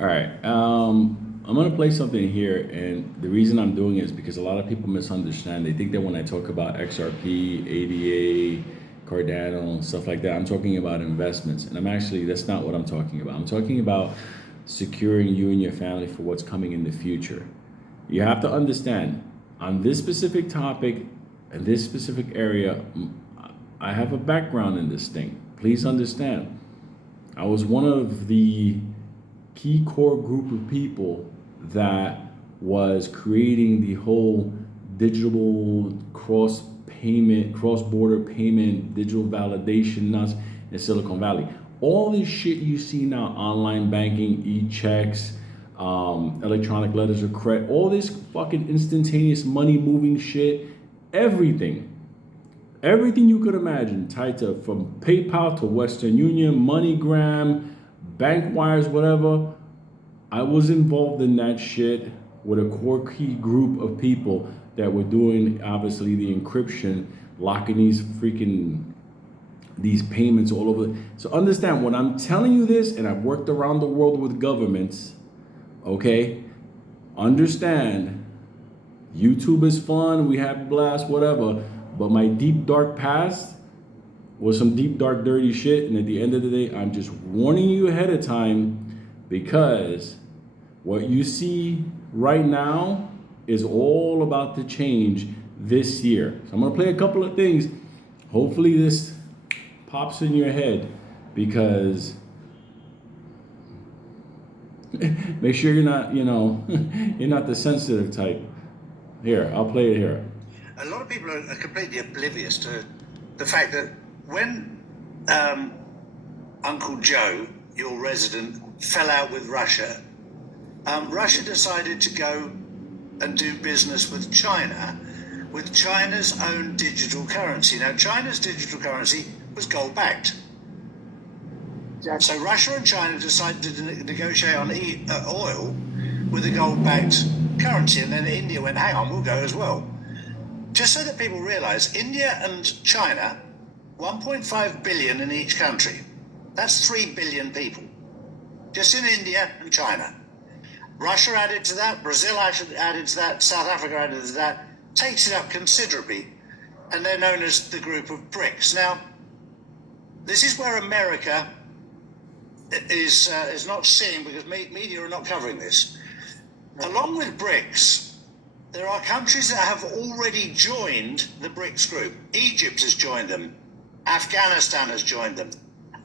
All right. I'm gonna play something here, and the reason I'm doing it is because a lot of people misunderstand. They think that when I talk about XRP, ADA, Cardano, stuff like that, I'm talking about investments, and that's not what I'm talking about. I'm talking about securing you and your family for what's coming in the future. You have to understand on this specific topic and this specific area. I have a background in this thing. Please understand. I was one of the key core group of people that was creating the whole digital cross border payment, digital validation nuts in Silicon Valley. All this shit you see now, online banking, e-checks, electronic letters of credit, all this fucking instantaneous money moving shit, everything. Everything you could imagine, tied to from PayPal to Western Union, MoneyGram, bank wires, whatever. I was involved in that shit with a core key group of people that were doing obviously the encryption, locking these payments all over. So understand when I'm telling you this, and I've worked around the world with governments, okay? Understand, YouTube is fun, we have blast, whatever, but my deep dark past was some deep dark dirty shit, and at the end of the day, I'm just warning you ahead of time because what you see right now is all about to change this year. So I'm gonna play a couple of things. Hopefully this pops in your head because make sure you're not, you're not the sensitive type. Here, I'll play it here. A lot of people are completely oblivious to the fact that when Uncle Joe, your resident, fell out with Russia, Russia decided to go and do business with China, with China's own digital currency. Now, China's digital currency was gold-backed. So Russia and China decided to negotiate on oil with a gold-backed currency, and then India went, hang on, we'll go as well. Just so that people realize, India and China, 1.5 billion in each country. That's 3 billion people. Just in India and China. Russia added to that, Brazil added to that, South Africa added to that, takes it up considerably, and they're known as the group of BRICS. Now, this is where America is not seeing, because media are not covering this. Along with BRICS, there are countries that have already joined the BRICS group. Egypt has joined them. Afghanistan has joined them.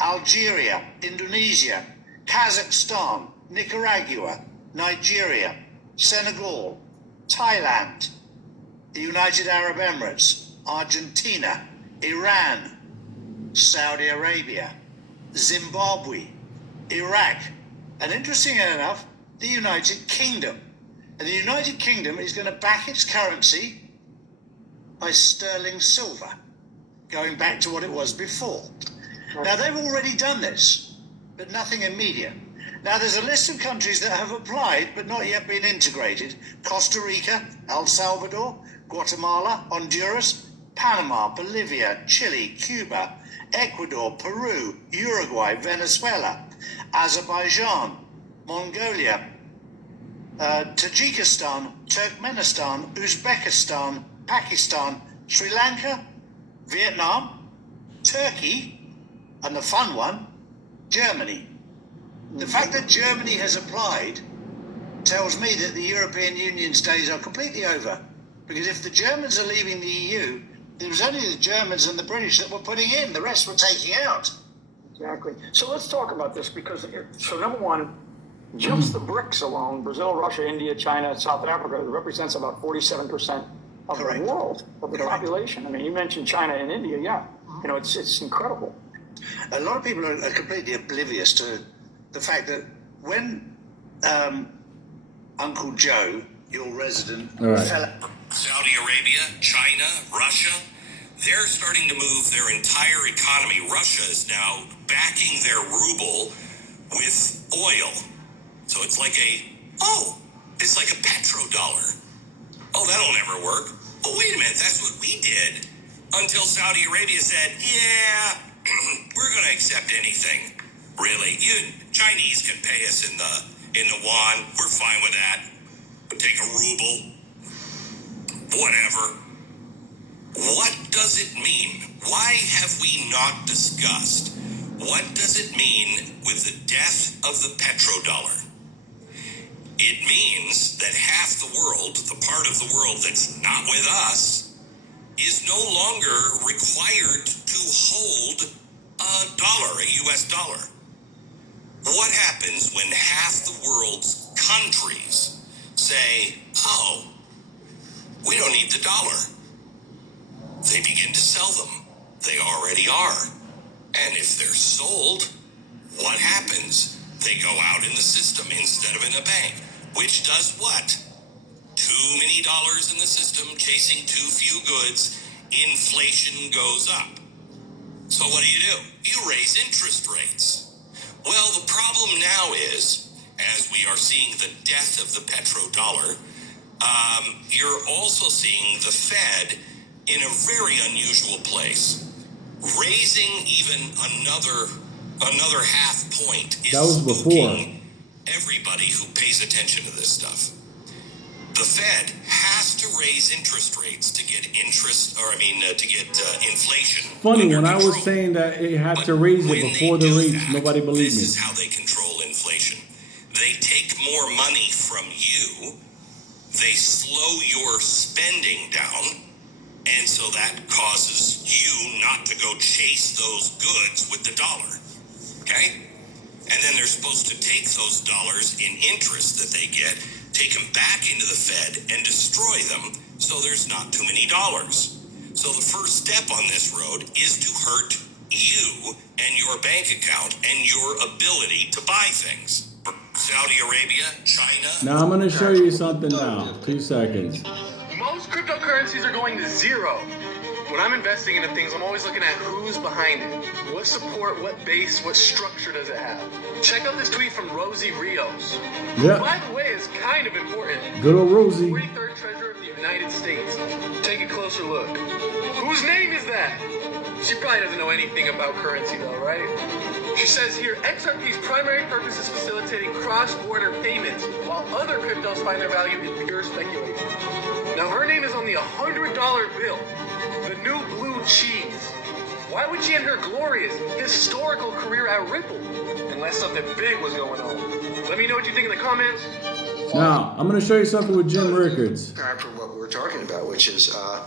Algeria, Indonesia, Kazakhstan, Nicaragua, Nigeria, Senegal, Thailand, the United Arab Emirates, Argentina, Iran, Saudi Arabia, Zimbabwe, Iraq, and interestingly enough, the United Kingdom. And the United Kingdom is going to back its currency by sterling silver, going back to what it was before. Now, they've already done this, but nothing immediate. Now, there's a list of countries that have applied but not yet been integrated. Costa Rica, El Salvador, Guatemala, Honduras, Panama, Bolivia, Chile, Cuba, Ecuador, Peru, Uruguay, Venezuela, Azerbaijan, Mongolia, Tajikistan, Turkmenistan, Uzbekistan, Pakistan, Sri Lanka, Vietnam, Turkey, and the fun one, Germany. The fact that Germany has applied tells me that the European Union's days are completely over. Because if the Germans are leaving the EU, it was only the Germans and the British that were putting in, the rest were taking out. Exactly. So let's talk about this because, so number one, just the BRICS alone, Brazil, Russia, India, China, South Africa, represents about 47% of Correct. the world, of the Correct. population. I mean, you mentioned China and India, yeah. It's incredible. A lot of people are completely oblivious to the fact that when Uncle Joe, your resident, fell out. Saudi Arabia, China, Russia, they're starting to move their entire economy. Russia is now backing their ruble with oil. So it's like it's like a petrodollar. Oh, that'll never work. Oh, wait a minute, that's what we did. Until Saudi Arabia said, yeah, we're going to accept anything. Really, you Chinese can pay us in the yuan. We're fine with that. We'll take a ruble, whatever. What does it mean? Why have we not discussed what does it mean with the death of the petrodollar? It means that half the world, the part of the world that's not with us, is no longer required to hold a dollar, a US dollar. What happens when half the world's countries say, oh, we don't need the dollar? They begin to sell them. They already are. And if they're sold, what happens? They go out in the system instead of in a bank, which does what? Too many dollars in the system chasing too few goods, inflation goes up. So what do? You raise interest rates. Well, the problem now is, as we are seeing the death of the petrodollar, you're also seeing the Fed in a very unusual place. Raising even another half point is that was before. spooking everybody who pays attention to this stuff. The Fed has to raise interest rates to get inflation. Funny, under when I was control. saying that it had But to raise when it they before the do rates, that, nobody believed this me. is how they control inflation. They take more money from you. They slow your spending down. And so that causes you not to go chase those goods with the dollar. Okay? And then they're supposed to take those dollars in interest that they get, take them back into the Fed and destroy them so there's not too many dollars. So the first step on this road is to hurt you and your bank account and your ability to buy things. Saudi Arabia, China. Now I'm going to show you something now. 2 seconds. Most cryptocurrencies are going to zero. When I'm investing into things, I'm always looking at who's behind it. What support, what base, what structure does it have? Check out this tweet from Rosie Rios. Yeah. By the way, it's kind of important. Good old Rosie. 43rd Treasurer of the United States. Take a closer look. Whose name is that? She probably doesn't know anything about currency though, right? She says here, XRP's primary purpose is facilitating cross-border payments, while other cryptos find their value in pure speculation. Now her name is on the $100 bill, the new blue cheese. Why would she end her glorious, historical career at Ripple? Unless something big was going on. Let me know what you think in the comments. Now, I'm going to show you something with Jim Rickards. For what we're talking about, which is a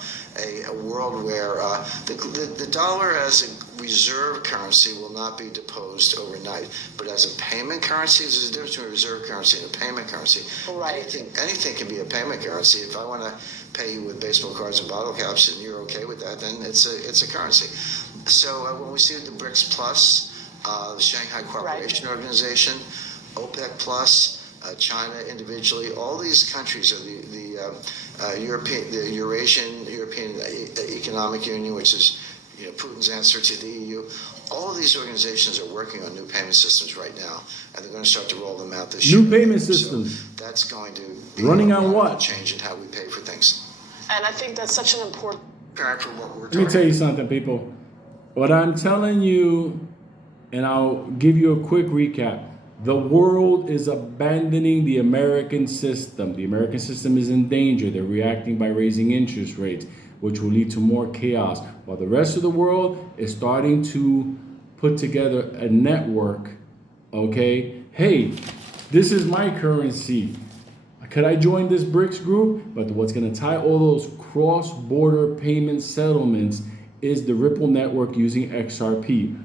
world where the dollar as a reserve currency will not be deposed overnight, but as a payment currency, there's a difference between a reserve currency and a payment currency. Right. Anything can be a payment currency. If I want to pay you with baseball cards and bottle caps, and you're okay with that, then it's a currency. So when we see the BRICS Plus, the Shanghai Cooperation Organization, OPEC Plus, China individually, all these countries are the Eurasian European Economic Union, which is Putin's answer to the EU. All of these organizations are working on new payment systems right now, and they're going to start to roll them out this year. New payment systems. So that's going to be Running a on what? change in how we pay for things. And I think that's such an important. For what we're Let me tell you something, people. What I'm telling you, and I'll give you a quick recap. The world is abandoning the American system. The American system is in danger. They're reacting by raising interest rates, which will lead to more chaos. While the rest of the world is starting to put together a network, okay? Hey, this is my currency. Could I join this BRICS group? But what's going to tie all those cross-border payment settlements is the Ripple network using XRP.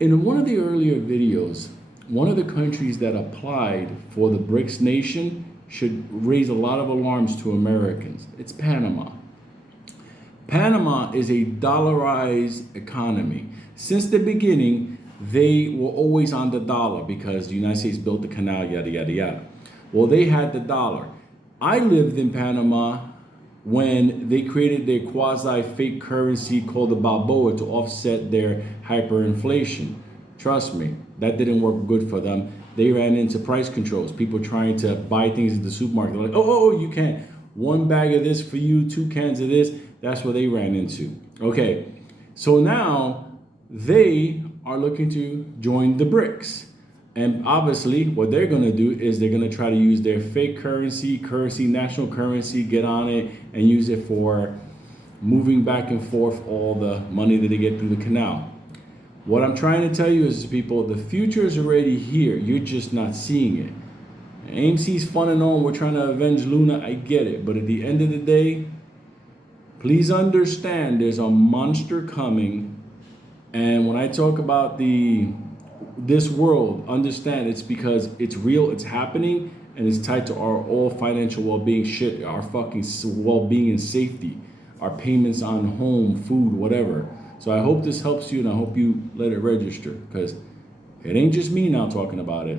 In one of the earlier videos, one of the countries that applied for the BRICS nation should raise a lot of alarms to Americans. It's Panama. Panama is a dollarized economy. Since the beginning, they were always on the dollar because the United States built the canal, yada, yada, yada. Well, they had the dollar. I lived in Panama when they created their quasi-fake currency called the Balboa to offset their hyperinflation. Trust me, that didn't work good for them. They ran into price controls. People trying to buy things at the supermarket. They're like, oh, you can't. 1 bag of this for you, 2 cans of this. That's what they ran into. Okay, so now they are looking to join the BRICS. And obviously, what they're going to do is they're going to try to use their fake currency, national currency, get on it and use it for moving back and forth all the money that they get through the canal. What I'm trying to tell you is, people, the future is already here. You're just not seeing it. AMC's fun and all. We're trying to avenge Luna. I get it. But at the end of the day, please understand there's a monster coming. And when I talk about this world, understand it's because it's real, it's happening, and it's tied to our all financial well-being shit, our fucking well-being and safety, our payments on home, food, whatever. So I hope this helps you, and I hope you let it register, because it ain't just me now talking about it.